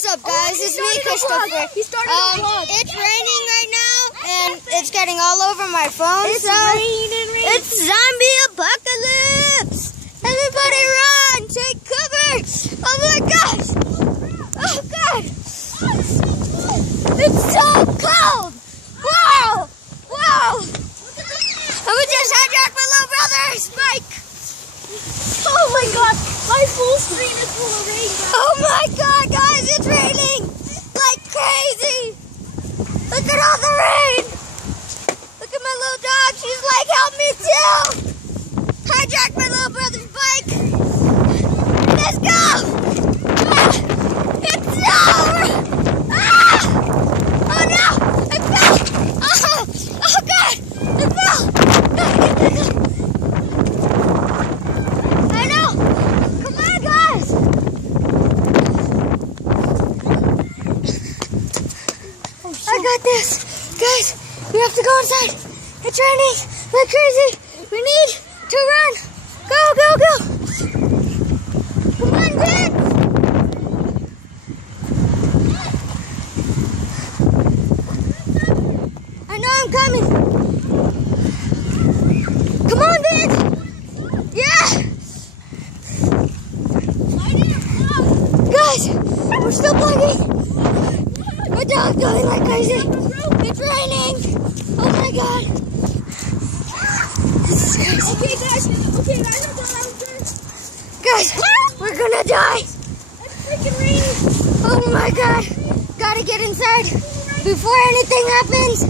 What's up, guys? It's me, Christopher. It's raining right now, and it's getting all over my phone. It's raining. It's zombie apocalypse! Everybody run! Take cover! Oh my gosh! Oh God! It's so cold! Wow! Wow! I would just hijack my little brother's bike! Oh my God! My full screen is full of rain. Oh my God, guys! It's raining like crazy! Look at all the rain! Look at my little dog. She's like, help me too! Hijack my little brother's bike! Let's go! Ah, it's over! Ah! Oh no! I fell! Oh God! I fell! I know! Come on, guys! I got this! Guys, we have to go inside! It's raining like crazy! We need to run! Go, go, go! Come on, Dad! I know I'm coming! Come on, Dad! Yeah! Guys, we're still plugging! My dog's going like crazy! It's raining! Oh my God! This is crazy! Okay, guys, I'm done. Guys, we're gonna die! It's freaking raining. Oh my God! Gotta get inside before anything happens!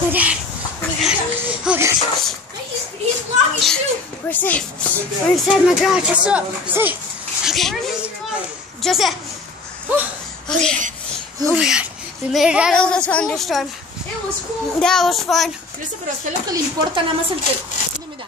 Oh Dad! Oh God! He's blocking too. We're safe. We're inside my garage. What's up? Safe. Okay. Just that. Okay. Oh my God. We made it out of the thunderstorm. It was cool. That was fun. Pero a usted lo que le importa nada más el pelo. Mira.